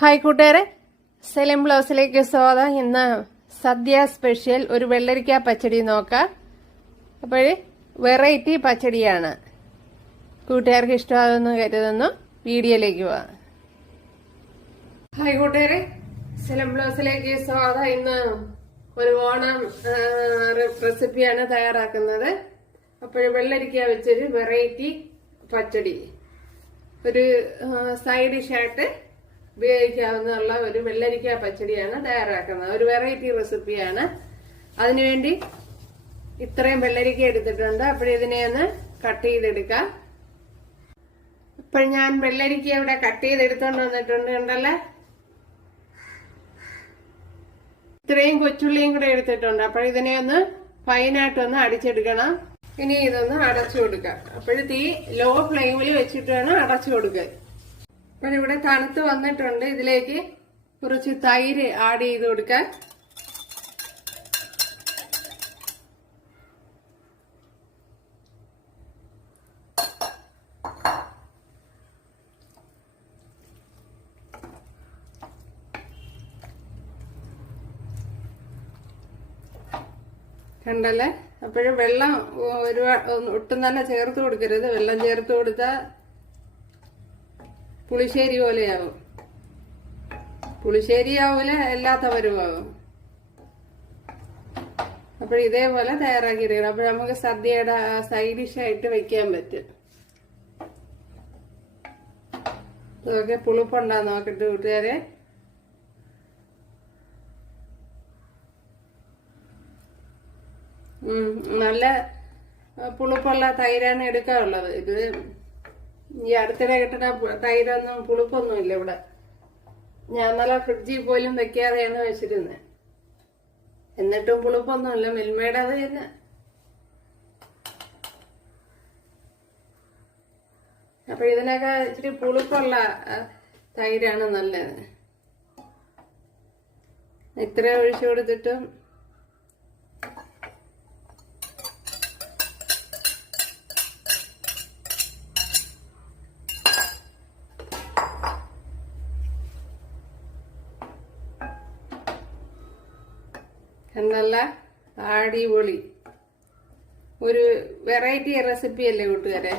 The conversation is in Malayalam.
ഹായ് കൂട്ടുകാരെ. സെലിം ബ്ലൗസിലേക്ക് സ്വാഗതം. ഇന്ന് സദ്യ സ്പെഷ്യൽ ഒരു വെള്ളരിക്ക പച്ചടി നോക്കാം. അപ്പോൾ വെറൈറ്റി പച്ചടിയാണ്. കൂട്ടുകാർക്ക് ഇഷ്ടമാകുമെന്ന് കരുതുന്നു. വീഡിയോയിലേക്ക് പോവാം. ഹായ് കൂട്ടുകാരെ. സെലിം ബ്ലൗസിലേക്ക് സ്വാഗതം. ഇന്ന് ഒരു ഓണം റെസിപ്പിയാണ് തയ്യാറാക്കുന്നത്. അപ്പോൾ വെള്ളരിക്ക വെച്ചൊരു വെറൈറ്റി പച്ചടി. ഒരു സൈഡ് ഡിഷായിട്ട് ഉപയോഗിക്കാവുന്ന ഒരു വെള്ളരിക്ക പച്ചടിയാണ് തയ്യാറാക്കുന്നത്. ഒരു വെറൈറ്റി റെസിപ്പിയാണ് അതിനുവേണ്ടി ഇത്രയും വെള്ളരിക്ക എടുത്തിട്ടുണ്ട്. അപ്പോൾ ഇതിനെ ഒന്ന് കട്ട് ചെയ്തെടുക്കാം. ഇപ്പോൾ ഞാൻ വെള്ളരിക്ക ഇവിടെ കട്ട് ചെയ്തെടുത്തോണ്ട് വന്നിട്ടുണ്ട് കണ്ടല്ലേ? ഇത്രയും കൊച്ചുള്ളിയും കൂടെ എടുത്തിട്ടുണ്ട്. അപ്പോൾ ഇതിനെ ഒന്ന് ഫൈനായിട്ടൊന്ന് അടിച്ചെടുക്കണം. ഇനി ഇതൊന്ന് അടച്ചു കൊടുക്കാം. അപ്പോൾ തീ ലോ ഫ്ലെയിമിൽ വെച്ചിട്ട് വേണം അടച്ചു കൊടുക്കാൻ അപ്പോൾ ഇവിടെ തണുത്ത് വന്നിട്ടുണ്ട്. ഇതിലേക്ക് കുറച്ച് തൈര് ആഡ് ചെയ്ത് കൊടുക്കാൻ. കണ്ടല്ലേ? അപ്പോഴും വെള്ളം ഒരു ഒട്ടും തന്നെ ചേർത്ത് കൊടുക്കരുത്. വെള്ളം ചേർത്ത് കൊടുത്താൽ പുളിശ്ശേരി പോലെയാവും. പുളിശ്ശേരി ആവൂല ആവും. അപ്പോൾ ഇതേപോലെ തയ്യാറാക്കി എടുക്കണം. അപ്പോൾ നമുക്ക് സദ്യയുടെ സൈഡ് ഡിഷായിട്ട് വെക്കാൻ പറ്റും. ഇതൊക്കെ പുളിപ്പുണ്ടാ നോക്കട്ടെ കൂട്ടുകാരെ. നല്ല പുളിപ്പുള്ള തൈരാണ് എടുക്കാറുള്ളത്. ഇത് ഈ അടുത്തിടെ കിട്ടുന്ന തൈരൊന്നും പുളിപ്പൊന്നുമില്ല ഇവിടെ. ഞാൻ നല്ല ഫ്രിഡ്ജിൽ പോലും വെക്കാതെയാണ് വെച്ചിരുന്നത് എന്നിട്ടും പുളിപ്പൊന്നുമില്ല. മിൽമയുടെ അത് തന്നെ. അപ്പൊ ഇതിനൊക്കെ ഇച്ചിരി പുളിപ്പുള്ള തൈരാണ് നല്ലത്. ഇത്ര ഒഴിച്ചു കൊടുത്തിട്ടും എന്നല്ല അടിപൊളി. ഒരു വെറൈറ്റി റെസിപ്പി അല്ലേ കൂട്ടുകാരെ?